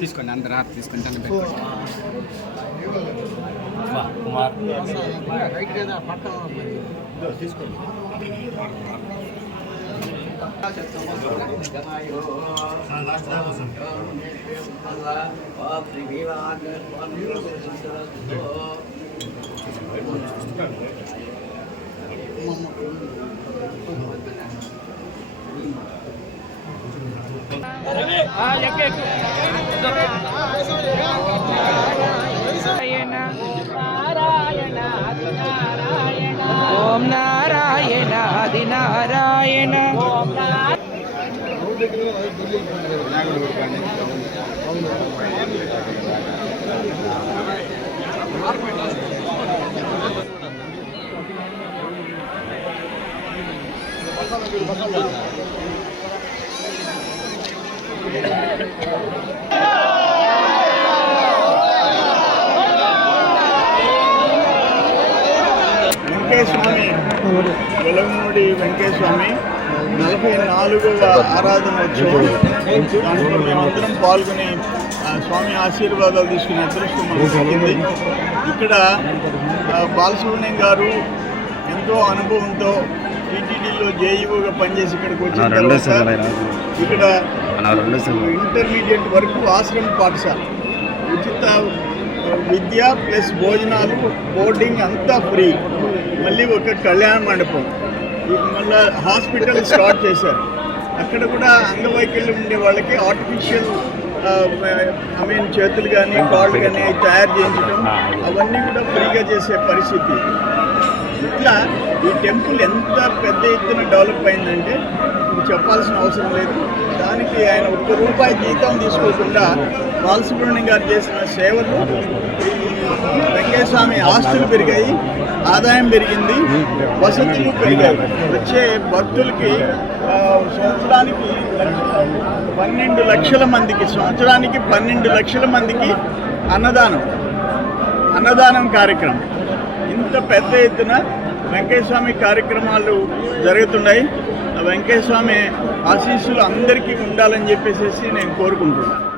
తీసుకోండి, అందరు హాత్ తీసుకుంటాను. కుమార్ తీసుకోండి. ఓం నారాయణ ఆది నారాయణ. వెంకటేశ్వమి వెలగమూడి వెంకటేశ్వమి 44వ ఆరాధనోత్సవం. దాంట్లో మేమందరం పాల్గొని స్వామి ఆశీర్వాదాలు తీసుకునే అదృష్టం జరిగింది. ఇక్కడ బాలసుబ్రహ్మణ్యం గారు ఎంతో అనుభవంతో టీటీడీలో జేఈఓగా పనిచేసి ఇక్కడికి వచ్చిన తర్వాత ఇక్కడ ఇంటర్మీడియట్ వరకు ఆశ్రమ పాఠశాల, ఉచిత విద్య ప్లస్ భోజనాలు, బోర్డింగ్ అంతా ఫ్రీ. మళ్ళీ ఒక కళ్యాణ మండపం, మళ్ళీ హాస్పిటల్ స్టార్ట్ చేశారు. అక్కడ కూడా అంగవైకల్యం ఉండే వాళ్ళకి ఆర్టిఫిషియల్ చేతులు కానీ కాళ్ళు కానీ తయారు చేయించడం, అవన్నీ కూడా ఫ్రీగా చేసే పరిస్థితి. ఇట్లా ఈ టెంపుల్ ఎంత పెద్ద ఎత్తున డెవలప్ అయిందంటే చెప్పాల్సిన అవసరం లేదు. దానికి ఆయన ₹1 జీతం తీసుకోకుండా బాలసుబ్రహ్మణ్యం గారు చేసిన సేవలు, వెంకటేశ్వమి ఆస్తులు పెరిగాయి, ఆదాయం పెరిగింది, వసతులు పెరిగాయి. వచ్చే భక్తులకి సంవత్సరానికి 12 లక్షల మందికి సంవత్సరానికి 12 లక్షల మందికి అన్నదానం కార్యక్రమం. ఇంత పెద్ద ఎత్తున వెంకటేశ్వమి కార్యక్రమాలు జరుగుతున్నాయి. వెంకటేశ్వమి ఆశీస్సులు అందరికీ ఉండాలని చెప్పేసి నేను కోరుకుంటున్నాను.